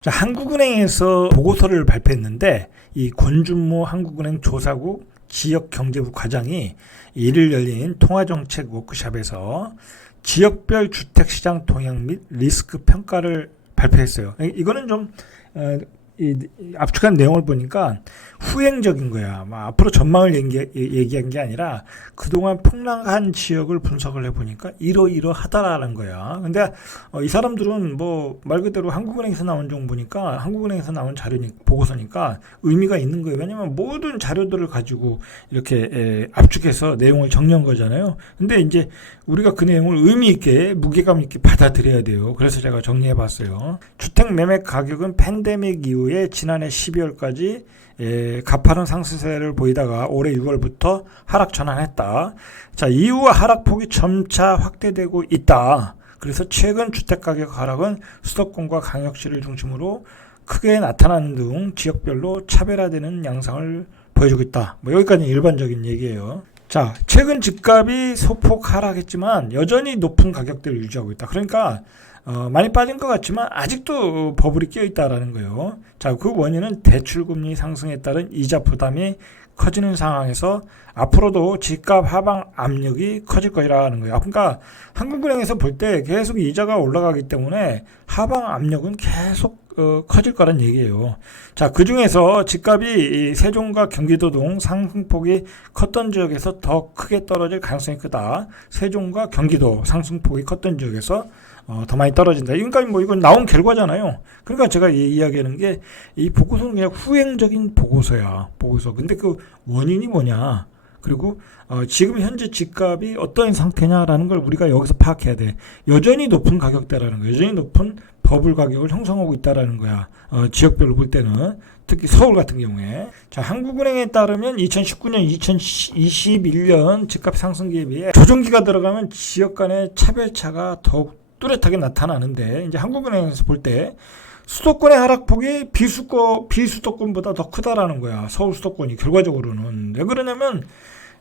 자, 한국은행에서 보고서를 발표했는데 이 권준모 한국은행 조사국 지역경제부 과장이 1일 열린 통화정책 워크숍에서 지역별 주택시장 동향 및 리스크 평가를 발표했어요. 이거는 좀 압축한 내용을 보니까 후행적인 거야. 앞으로 전망을 얘기한 게 아니라 그동안 폭락한 지역을 분석을 해보니까 이러하다라는 거야. 근데 이 사람들은 뭐 말 그대로 한국은행에서 나온 정보니까, 한국은행에서 나온 보고서니까 의미가 있는 거예요. 왜냐면 모든 자료들을 가지고 이렇게 압축해서 내용을 정리한 거잖아요. 근데 이제 우리가 그 내용을 의미 있게, 무게감 있게 받아들여야 돼요. 그래서 제가 정리해 봤어요. 주택 매매 가격은 팬데믹 이후에 지난해 12월까지 가파른 상승세를 보이다가 올해 6월부터 하락 전환했다. 자, 이후 하락폭이 점차 확대되고 있다. 그래서 최근 주택가격 하락은 수도권과 광역시를 중심으로 크게 나타나는 등 지역별로 차별화되는 양상을 보여주고 있다. 뭐 여기까지는 일반적인 얘기예요. 자, 최근 집값이 소폭 하락했지만 여전히 높은 가격대를 유지하고 있다. 그러니까 많이 빠진 것 같지만 아직도 버블이 끼어있다라는 거예요. 자, 그 원인은 대출금리 상승에 따른 이자 부담이 커지는 상황에서 앞으로도 집값 하방 압력이 커질 것이라는 거예요. 그러니까 한국은행에서 볼 때 계속 이자가 올라가기 때문에 하방 압력은 계속 커질 거란 얘기예요. 자, 그 중에서 집값이 세종과 경기도 등 상승폭이 컸던 지역에서 더 크게 떨어질 가능성이 크다. 세종과 경기도 상승폭이 컸던 지역에서 더 많이 떨어진다. 그러니까 뭐 이건 나온 결과잖아요. 그러니까 제가 이야기하는 게 이 보고서는 그냥 후행적인 보고서야. 보고서. 근데 그 원인이 뭐냐? 그리고 지금 현재 집값이 어떤 상태냐라는 걸 우리가 여기서 파악해야 돼. 여전히 높은 가격대라는 거야. 여전히 높은 버블 가격을 형성하고 있다라는 거야. 지역별로 볼 때는. 특히 서울 같은 경우에. 자, 한국은행에 따르면 2019년, 2021년 집값 상승기에 비해 조정기가 들어가면 지역 간의 차별차가 더욱 뚜렷하게 나타나는데, 이제 한국은행에서 볼 때 수도권의 하락폭이 비수도권보다 더 크다라는 거야. 서울 수도권이 결과적으로는. 왜 그러냐면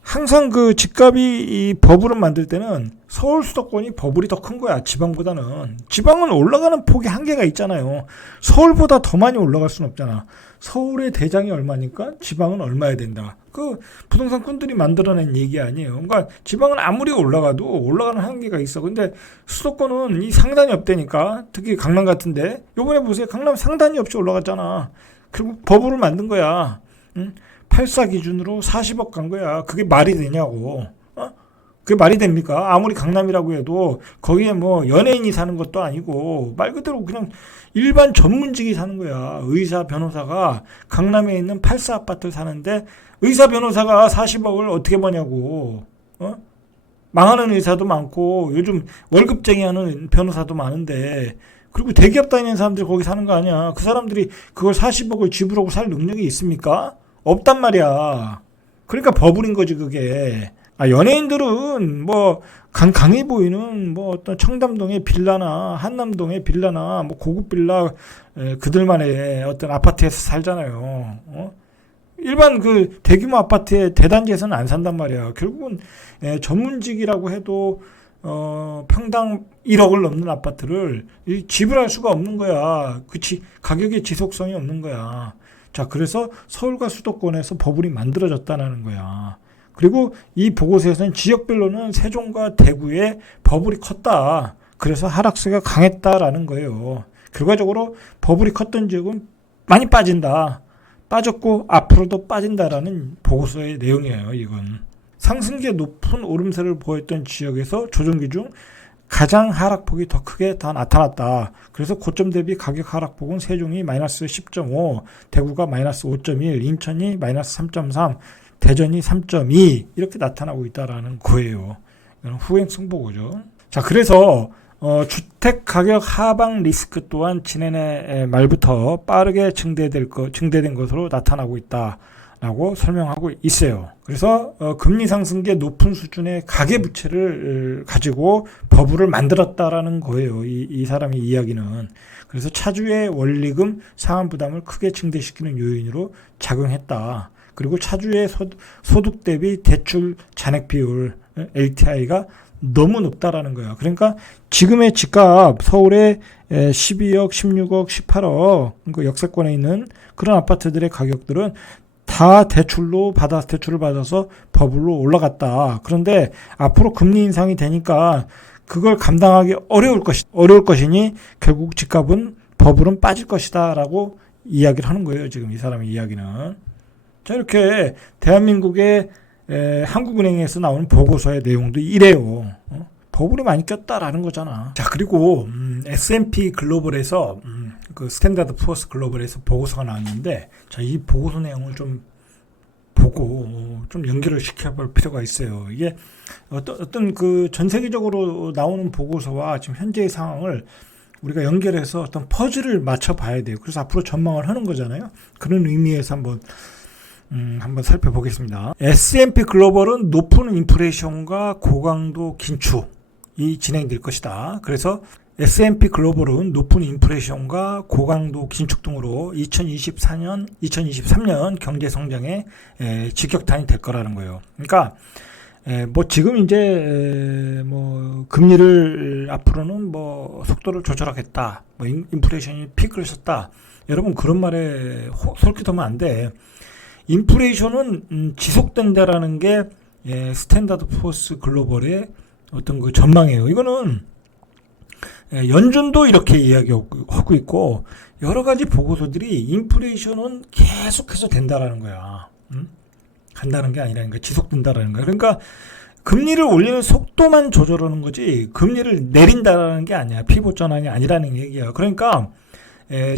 항상 그 집값이 이 버블을 만들 때는 서울 수도권이 버블이 더 큰 거야. 지방보다는. 지방은 올라가는 폭이 한계가 있잖아요. 서울보다 더 많이 올라갈 수는 없잖아. 서울의 대장이 얼마니까 지방은 얼마야 된다. 그 부동산꾼들이 만들어낸 얘기 아니에요. 그러니까 지방은 아무리 올라가도 올라가는 한계가 있어. 근데 수도권은 이 상단이 없다니까. 특히 강남 같은데. 요번에 보세요. 강남 상단이 없이 올라갔잖아. 결국 버블을 만든 거야. 응? 84 기준으로 40억 간 거야. 그게 말이 되냐고. 그게 말이 됩니까? 아무리 강남이라고 해도 거기에 뭐 연예인이 사는 것도 아니고 말 그대로 그냥 일반 전문직이 사는 거야. 의사, 변호사가 강남에 있는 84 아파트를 사는데 의사, 변호사가 40억을 어떻게 버냐고. 망하는 의사도 많고 요즘 월급쟁이 하는 변호사도 많은데, 그리고 대기업 다니는 사람들이 거기 사는 거 아니야. 그 사람들이 그걸 40억을 지불하고 살 능력이 있습니까? 없단 말이야. 그러니까 버블인 거지 그게. 연예인들은 뭐 강해 보이는 뭐 어떤 청담동의 빌라나 한남동의 빌라나 뭐 고급 빌라, 그들만의 어떤 아파트에서 살잖아요. 일반 그 대규모 아파트에 대단지에서는 안 산단 말이야. 결국은 전문직이라고 해도 평당 1억을 넘는 아파트를 지불할 수가 없는 거야. 가격의 지속성이 없는 거야. 자, 그래서 서울과 수도권에서 버블이 만들어졌다는 거야. 그리고 이 보고서에서는 지역별로는 세종과 대구의 버블이 컸다. 그래서 하락세가 강했다라는 거예요. 결과적으로 버블이 컸던 지역은 많이 빠진다. 빠졌고 앞으로도 빠진다라는 보고서의 내용이에요. 이건 상승기에 높은 오름세를 보였던 지역에서 조정기 중 가장 하락폭이 더 크게 나타났다. 그래서 고점 대비 가격 하락폭은 세종이 마이너스 10.5, 대구가 마이너스 5.1, 인천이 마이너스 3.3, 대전이 3.2 이렇게 나타나고 있다라는 거예요. 이건 후행 승보고죠. 자, 그래서 주택 가격 하방 리스크 또한 지난해 말부터 빠르게 증대된 것으로 나타나고 있다라고 설명하고 있어요. 그래서 금리 상승기에 높은 수준의 가계부채를 가지고 버블을 만들었다라는 거예요. 이 사람의 이야기는. 그래서 차주의 원리금 상환 부담을 크게 증대시키는 요인으로 작용했다. 그리고 차주의 소득 대비 대출 잔액 비율 LTI가 너무 높다라는 거예요. 그러니까 지금의 집값 서울에 12억, 16억, 18억 그 역세권에 있는 그런 아파트들의 가격들은 다 대출을 받아서 버블로 올라갔다. 그런데 앞으로 금리 인상이 되니까 그걸 감당하기 어려울 것이니 결국 집값은 버블은 빠질 것이다라고 이야기를 하는 거예요. 지금 이 사람의 이야기는. 자, 이렇게 대한민국의 한국은행에서 나오는 보고서의 내용도 이래요. 버블이 많이 꼈다라는 거잖아. 자, 그리고 S&P 글로벌에서 그 스탠다드 푸어스 글로벌에서 보고서가 나왔는데, 자, 이 보고서 내용을 좀 보고 좀 연결을 시켜볼 필요가 있어요. 이게 어떤 그 전 세계적으로 나오는 보고서와 지금 현재의 상황을 우리가 연결해서 어떤 퍼즐을 맞춰봐야 돼요. 그래서 앞으로 전망을 하는 거잖아요. 그런 의미에서 한번 살펴보겠습니다. S&P 글로벌은 높은 인플레이션과 고강도 긴축이 진행될 것이다. 그래서 S&P 글로벌은 높은 인플레이션과 고강도 긴축 등으로 2023년 경제 성장에 직격탄이 될 거라는 거예요. 그러니까 뭐 지금 이제 뭐 금리를 앞으로는 뭐 속도를 조절하겠다. 뭐 인플레이션이 피크를 쳤다. 여러분 그런 말에 솔깃하면 안 돼. 인플레이션은 지속된다라는 게 스탠다드 푸어스 글로벌의 어떤 그 전망이에요. 이거는 연준도 이렇게 이야기하고 있고 여러 가지 보고서들이 인플레이션은 계속해서 된다라는 거야. 간다는 게 아니라니까 지속된다라는 거야. 그러니까 금리를 올리는 속도만 조절하는 거지 금리를 내린다라는 게 아니야. 피봇 전환이 아니라는 얘기야. 그러니까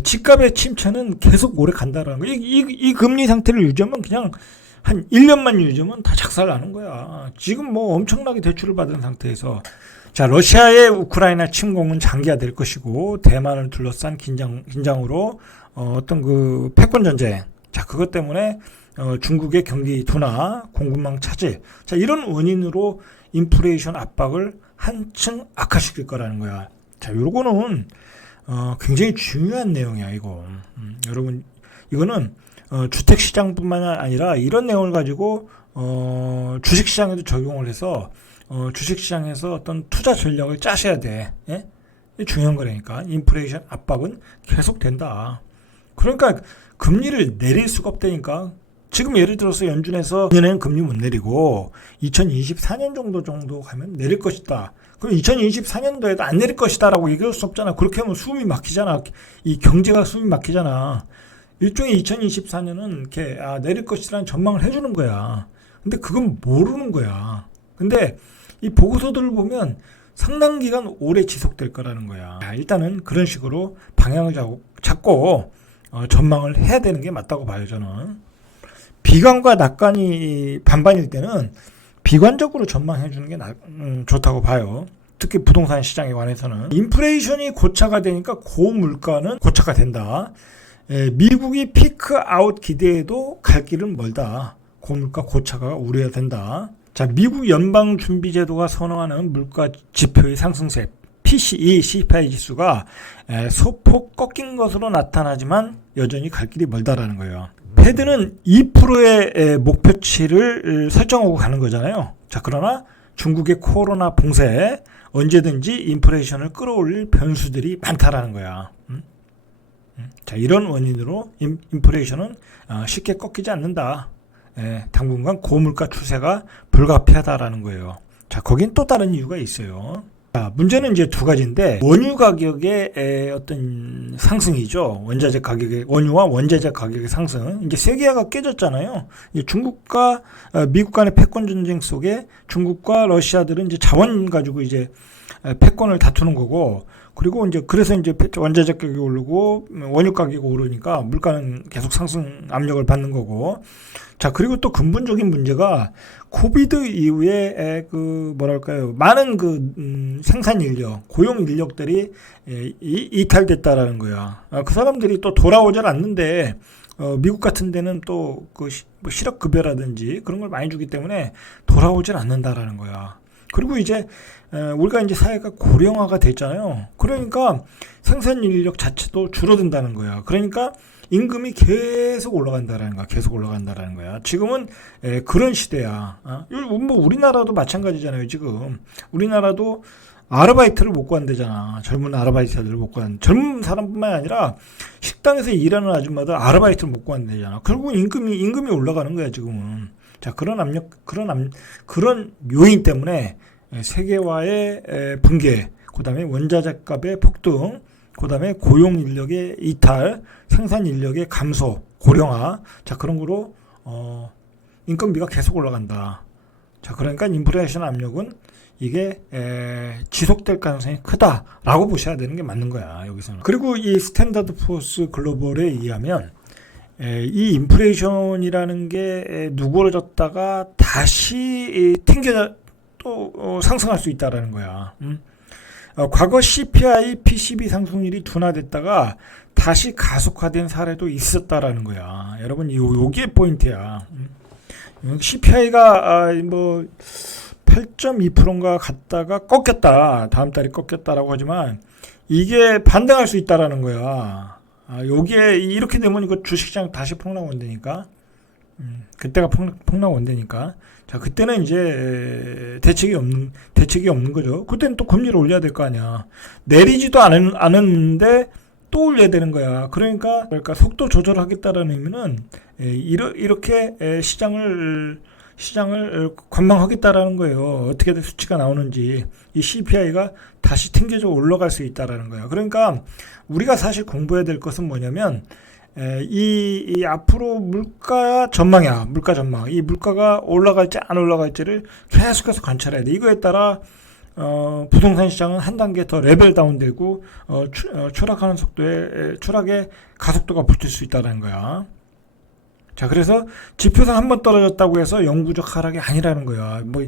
집값의 침체는 계속 오래 간다라는 거야. 이 금리 상태를 유지하면 그냥 한 1년만 유지하면 다 작살나는 거야. 지금 뭐 엄청나게 대출을 받은 상태에서 자, 러시아의 우크라이나 침공은 장기화될 것이고 대만을 둘러싼 긴장으로 어떤 그 패권 전쟁. 자, 그것 때문에 중국의 경기 둔화, 공급망 차질. 자, 이런 원인으로 인플레이션 압박을 한층 악화시킬 거라는 거야. 자, 요거는 굉장히 중요한 내용이야, 이거. 여러분, 이거는 주택 시장뿐만 아니라 이런 내용을 가지고 주식 시장에도 적용을 해서 주식 시장에서 어떤 투자 전략을 짜셔야 돼. 예? 중요한 거라니까. 인플레이션 압박은 계속 된다. 그러니까 금리를 내릴 수가 없다니까. 지금 예를 들어서 연준에서 내년에는 금리 못 내리고 2024년 정도 가면 내릴 것이다. 그럼 2024년도에도 안 내릴 것이다라고 얘기할 수 없잖아. 그렇게 하면 숨이 막히잖아. 이 경제가 숨이 막히잖아. 일종의 2024년은 이렇게 내릴 것이라는 전망을 해주는 거야. 근데 그건 모르는 거야. 근데 이 보고서들을 보면 상당 기간 오래 지속될 거라는 거야. 일단은 그런 식으로 방향을 잡고 전망을 해야 되는 게 맞다고 봐요, 저는. 비관과 낙관이 반반일 때는 비관적으로 전망해 주는 게 좋다고 봐요. 특히 부동산 시장에 관해서는. 인플레이션이 고차가 되니까 고물가는 고차가 된다. 미국이 피크 아웃 기대에도 갈 길은 멀다. 고물가 고차가 우려야 된다. 자, 미국 연방준비제도가 선호하는 물가 지표의 상승세 PCE CPI 지수가 소폭 꺾인 것으로 나타나지만 여전히 갈 길이 멀다라는 거예요. 패드는 2%의 목표치를 설정하고 가는 거잖아요. 자, 그러나 중국의 코로나 봉쇄에 언제든지 인플레이션을 끌어올릴 변수들이 많다라는 거야. 자, 이런 원인으로 인플레이션은 쉽게 꺾이지 않는다. 당분간 고물가 추세가 불가피하다라는 거예요. 자, 거긴 또 다른 이유가 있어요. 자, 문제는 이제 두 가지인데 원유 가격의 어떤 상승이죠. 원유와 원자재 가격의 상승. 이제 세계화가 깨졌잖아요. 이제 중국과 미국 간의 패권 전쟁 속에 중국과 러시아들은 이제 자원 가지고 이제 패권을 다투는 거고, 그리고 이제 그래서 이제 원자재 가격이 오르고 원유 가격이 오르니까 물가는 계속 상승 압력을 받는 거고. 자, 그리고 또 근본적인 문제가 코비드 이후에 그 뭐랄까요, 많은 그 생산 인력, 고용 인력들이 이탈됐다라는 거야. 그 사람들이 또 돌아오질 않는데 미국 같은 데는 또 그 실업 급여라든지 그런 걸 많이 주기 때문에 돌아오질 않는다라는 거야. 그리고 이제 우리가 이제 사회가 고령화가 됐잖아요. 그러니까 생산 인력 자체도 줄어든다는 거야. 그러니까 임금이 계속 올라간다라는 거야. 계속 올라간다라는 거야. 지금은 그런 시대야. 뭐 우리나라도 마찬가지잖아요. 지금 우리나라도 아르바이트를 못 구한대잖아. 젊은 아르바이트들을 못 구한. 젊은 사람뿐만 아니라 식당에서 일하는 아줌마들 아르바이트를 못 구한대잖아. 결국 임금이 올라가는 거야 지금은. 자, 그런 요인 때문에 세계화의 붕괴, 그다음에 원자재 값의 폭등, 그다음에 고용 인력의 이탈, 생산 인력의 감소, 고령화. 자, 그런 거로 인건비가 계속 올라간다. 자, 그러니까 인플레이션 압력은 이게 지속될 가능성이 크다라고 보셔야 되는 게 맞는 거야, 여기서는. 그리고 이 스탠다드 포스 글로벌에 의하면 이 인플레이션이라는 게 누그러졌다가 다시 튕겨 또 상승할 수 있다라는 거야. 과거 CPI, PCB 상승률이 둔화됐다가 다시 가속화된 사례도 있었다라는 거야. 여러분, 요게 포인트야. CPI가 뭐 8.2%인가 갔다가 꺾였다. 다음 달에 꺾였다라고 하지만 이게 반등할 수 있다라는 거야. 요게 이렇게 되면 이거 주식시장 다시 폭락 온다니까. 그때가 폭락 온다니까. 자, 그때는 이제 대책이 없는 거죠. 그때는 또 금리를 올려야 될 거 아니야. 내리지도 않았는데 또 올려야 되는 거야. 그러니까 속도 조절하겠다라는 의미는 이렇게 시장을 관망하겠다라는 거예요. 어떻게 수치가 나오는지. 이 CPI가 다시 튕겨져 올라갈 수 있다라는 거예요. 그러니까 우리가 사실 공부해야 될 것은 뭐냐면 이 앞으로 물가 전망이야. 물가 전망. 이 물가가 올라갈지 안 올라갈지를 계속해서 관찰해야 돼. 이거에 따라 부동산 시장은 한 단계 더 레벨 다운되고 추락하는 추락의 가속도가 붙을 수 있다는 거야. 자, 그래서 지표상 한번 떨어졌다고 해서 영구적 하락이 아니라는 거야. 뭐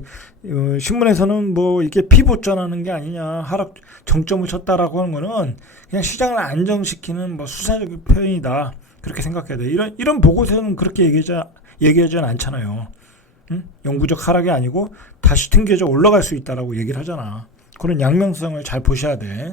신문에서는 뭐 이게 피보전하는 게 아니냐, 하락 정점을 쳤다라고 하는 거는 그냥 시장을 안정시키는 뭐 수사적 표현이다. 그렇게 생각해야 돼. 이런 보고서는 그렇게 얘기하지는 않잖아요. 영구적 하락이 아니고 다시 튕겨져 올라갈 수 있다라고 얘기를 하잖아. 그런 양면성을 잘 보셔야 돼.